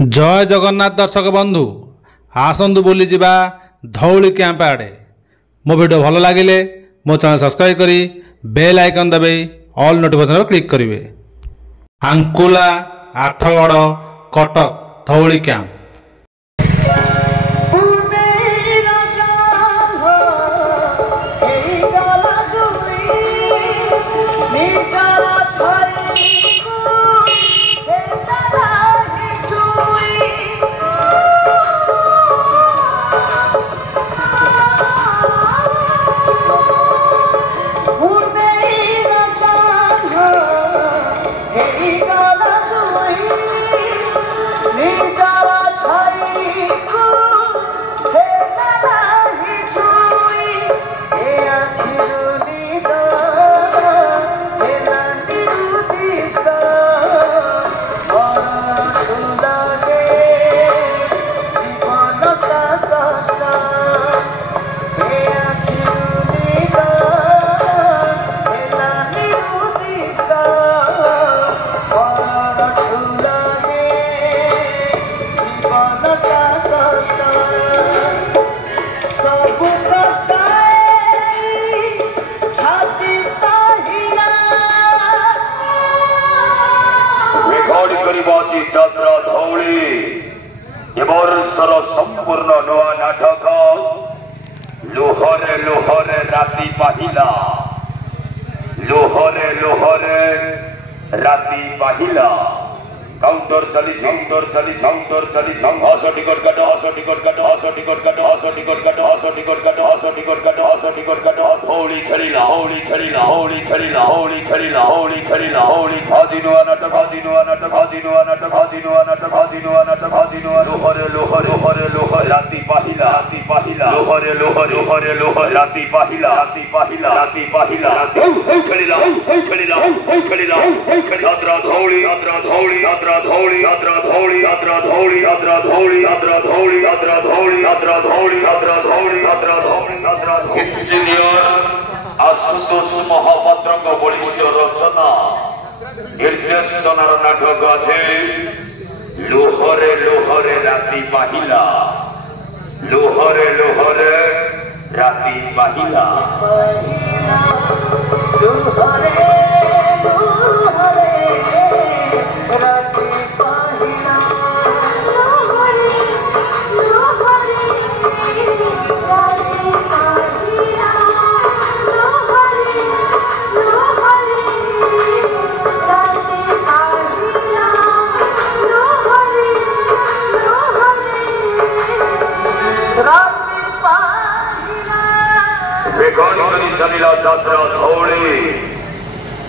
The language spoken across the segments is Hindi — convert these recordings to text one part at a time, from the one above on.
जय जगन्नाथ दर्शक बंधु आसतु बुली जा धौली कैंप आड़े। मो वीडियो भल लगे मो चैनल सब्सक्राइब करी बेल आइकन दबे ऑल नोटिफिकेशन क्लिक करेंगे। आंकुला आठगड़ कटक धौली कैंप। যাত্রা ধৌলি এবর্ষর সম্পূর্ণ নয়া নাটক লোহরে লোহরে রাতি পাহিলা। লোহরে লোহরে রাতি পাহিলা। কাউন্টার চালি কাউন্টার চালি কাউন্টার চালি অস টিকট কাটো অস টিকট কাটো অস টিকট কাটো অস টিকট কাটো অস টিকট কাটো অস টিকট কাটো অস টিকট কাটো হৌলি খেলিলা হৌলি খেলিলা হৌলি খেলিলা হৌলি খেলিলা হৌলি খেলিলা হৌলি হাজিনুয়া নাটক হাজিনুয়া নাটক হাজিনুয়া নাটক হাজিনুয়া নাটক হাজিনুয়া নাটক হাজিনুয়া লোহরে লোহরে লোহরে লোহরে রাতি পাহিলা রাতি পাহিলা লোহরে লোহরে লোহরে লোহরে রাতি পাহিলা রাতি পাহিলা রাতি পাহিলা খেলিলা খেলিলা খেলিলা যাত্রা ধৌলি যাত্রা ধৌলি যাত্রা ধৌলি যাত্রা ধৌলি যাত্রা ধৌলি যাত্রা ধৌলি যাত্রা ধৌলি যাত্রা ধৌলি যাত্রা ধৌলি যাত্রা ধৌলি যাত্রা ধৌলি যাত্রা ইঞ্জিনিয়র আশুতোষ মহাপাত্রଙ୍କ বলিষ্ঠ রচনা ନିର୍ଦ୍ଦେଶନାର ନାଟକ ଅଛି ଲୋହରେ ଲୋହରେ ରାତି ପାହିଲା। ଲୋହରେ ଲୋହରେ ରାତି ପାହିଲା। चलिला जात्रा धौली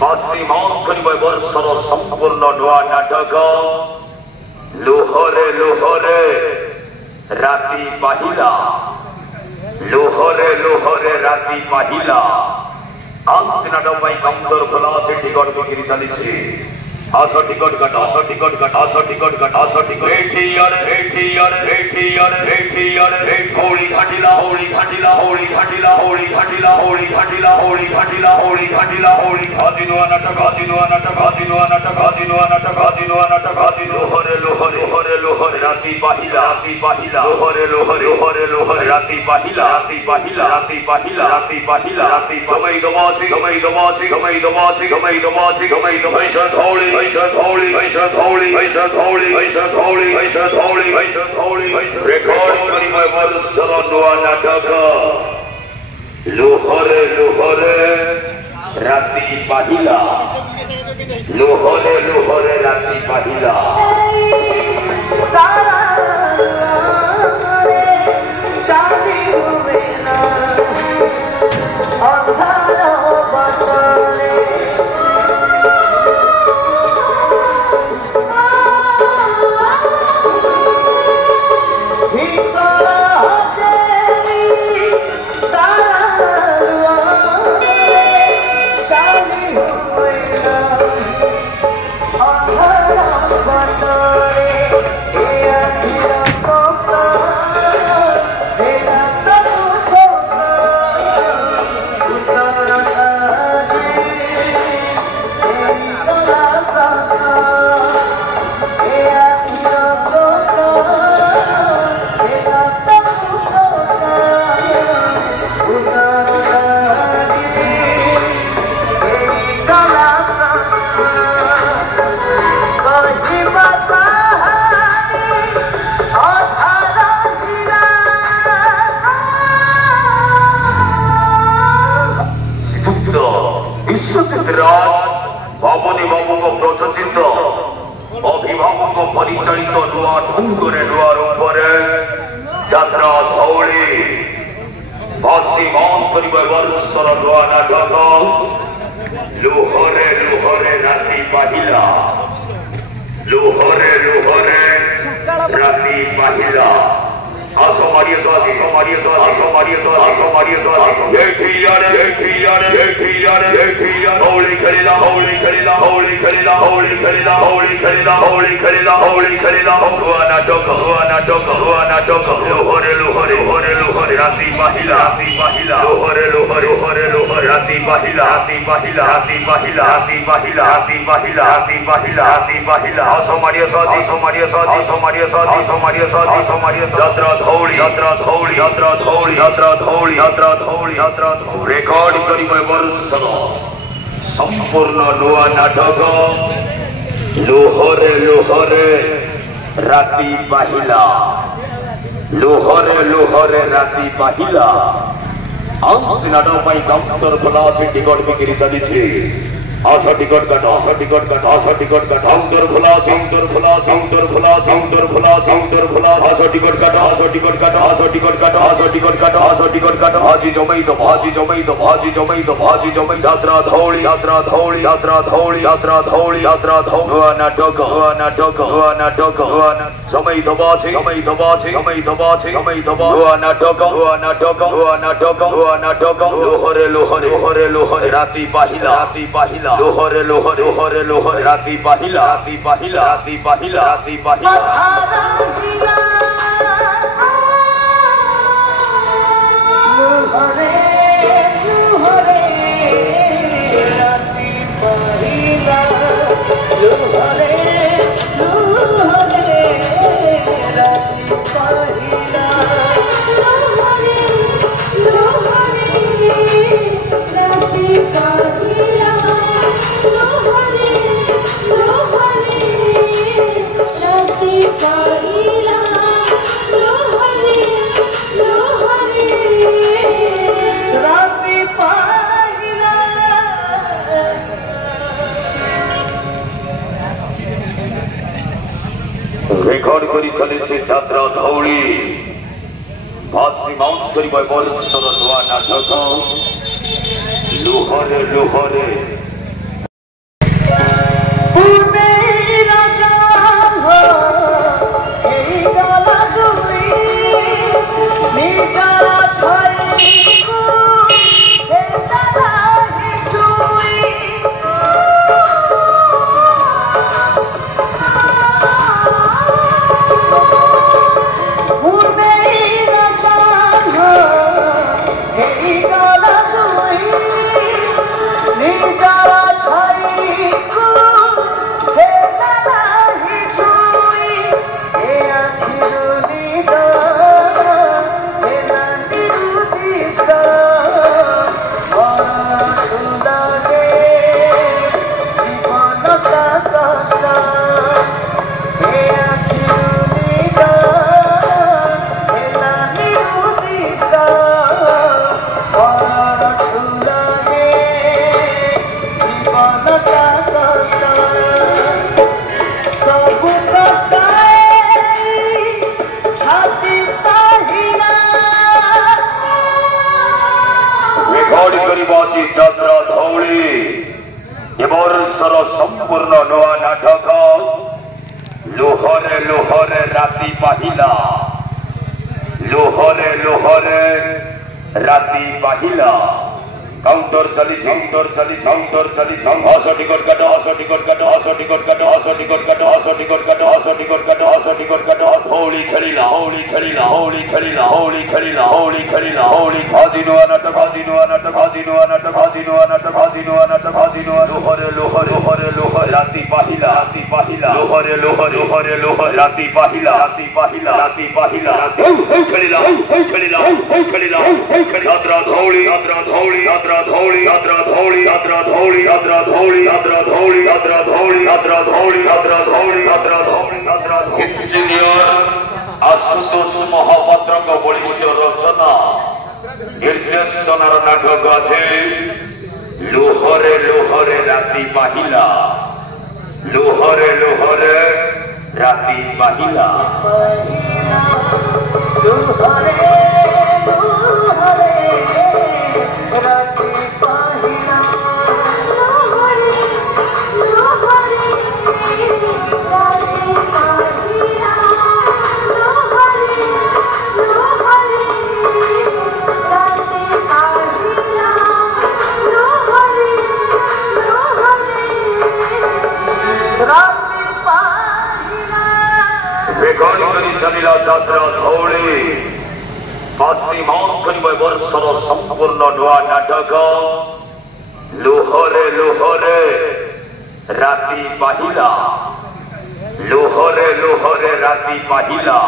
बासी वर्षर संपूर्ण नुआ नाटक लोहरे लोहरे राति पाहिला। लोहरे लोहरे राति पाहिला। आंसी नाटक काउंटर खोला अच्छे टिकट बिक्री चली आस टिकट काट आस टिकट काट आस टिकट काट आस टिकट हौली घाटिला हौली घाटिला हौली घाटिला हौली घाटिला हौली घाटिला हौली घाटिला हौली घाटिला हौली हाजिनुआ नाटक हाजिनुआ नाटक हाजिनुआ नाटक हाजिनुआ नाटक हाजिनुआ नाटक हाजि लोहरे लोहरे लोहरे लोहरे राति पाहिला राति पाहिला लोहरे लोहरे लोहरे लोहरे राति पाहिला राति पाहिला राति पाहिला राति पाहिला राति गमई गमाची गमई गमाची गमई गमाची गमई गमाची गमई गमई धौली धौली धौली धौली धौली धौली धौली रेकॉर्ड करी मैं वर्षर नुआ नाटक लोहरे लोहरे राति पाहिला। लोहरे लोहरे राति पाहिला। Yeah. परिचालित नुआ ढंगरे नुआ रूपरे यात्रा धौली भाषी मान करिबे वर्षर नुआ नाटक लुहरे लुहरे राति पाहिला लुहरे लुहरे राति पाहिला आसो मारिए तो आसो मारिए तो आसो मारिए तो आसो मारिए तो ये खियारे ये खियारे ये खियारे ये खियारे होली खरीला होली खरीला होली खरीला होली खरीला होली खरीला होली खरीला होली खरीला हुआ नाटक लोहरे लोहरे लोहरे लोहरे राति पाहिला लोहरे लोहरे लोहरे लोहरे राति पाहिला राति पाहिला राति पाहिला राति पाहिला राति पाहिला राति पाहिला राति पाहिला आसो मारिए तो आसो मारिए तो आसो मारिए तो आसो मारिए तो आसो मारिए तो यात्रा धौली यात्रा धौली यात्रा धौली यात्रा धौली यात्रा धौली रेकॉर्ड करिबे वर्षर संपूर्ण नुआ नाटक लोहरे लोहरे राति पाहिला लोहरे लोहरे राति पाहिला अंश नाटक पाई काउंटर खोला अछि टिकट बिक्री चली आशा टिकट काट आशा टिकट काट आशा टिकट काट काउंटर खोला काउंटर खोला काउंटर खोला काउंटर खोला काउंटर खोला आशा टिकट काट आशा टिकट काट आशा टिकट काट आशा टिकट काट आशा टिकट काट भाजी जमई तो भाजी जमई तो भाजी जमई तो भाजी जमई यात्रा धौली यात्रा धौली यात्रा धौली यात्रा धौली यात्रा धौली हुआ नाटक हुआ नाटक हुआ नाटक हुआ समय दबाछे समय दबाछे समय दबाछे समय दबा हुआ नाटक हुआ नाटक हुआ नाटक हुआ नाटक लोहरे लोहरे लोहरे लोहरे राति पाहिला राति पाहिला लोहरे लोहरे लोहरे लोहरे राति पाहिला राति पाहिला राति पाहिला राति पाहिला लोहरे लोहरे राति पाहिला लोहरे लोहरे राति पाहिला लोहरे लोहरे राति पाहिला रेकर्ड करी चले यात्रा धौली भाषी माउंट करिबे वर्षर नुआ नाटक लोहरे लोहरे यात्रा धौली वर्षर संपूर्ण नुआ नाटक लोहरे लोहरे राति पाहिला लोहरे लोहरे राति पाहिला काउंटर चली काउंटर चली काउंटर चली आशा टिकट काट आशा टिकट काट आशा टिकट काट आशा टिकट काट आशा टिकट काट आशा टिकट काट आशा टिकट काट होली खरीला होली खरीला होली खरीला होली खरीला होली खरीला होली भाजी नुआ नाटक भाजी नुआ नाटक भाजी नुआ नाटक भाजी नुआ नाटक भाजी नुआ नाटक भाजी नुआ लोहरे लोहरे लोहरे लोहरे राति पाहिला लोहरे लोहरे लोहरे लोहरे राति पाहिला राति पाहिला राति पाहिला खरीला खरीला खरीला यात्रा धौली यात्रा धौली यात्रा धौली यात्रा धौली यात्रा धौली यात्रा धौली यात्रा धौली यात्रा धौली यात्रा धौली यात्रा धौली यात्रा धौली यात्रा इंजीनियर आशुतोष महापात्रଙ୍କ বলিষ্ঠ রচনা निर्देशनार नाटक আছে लोहरे लोहरे राति पाहिला लोहरे लोहरे राति पाहिला चलिला जात्रा धौली पश्चिमांचल वर्षर संपूर्ण नुआ नाटक लुहरे लुहरे राति पाहिला लुहरे लुहरे राति पाहिला।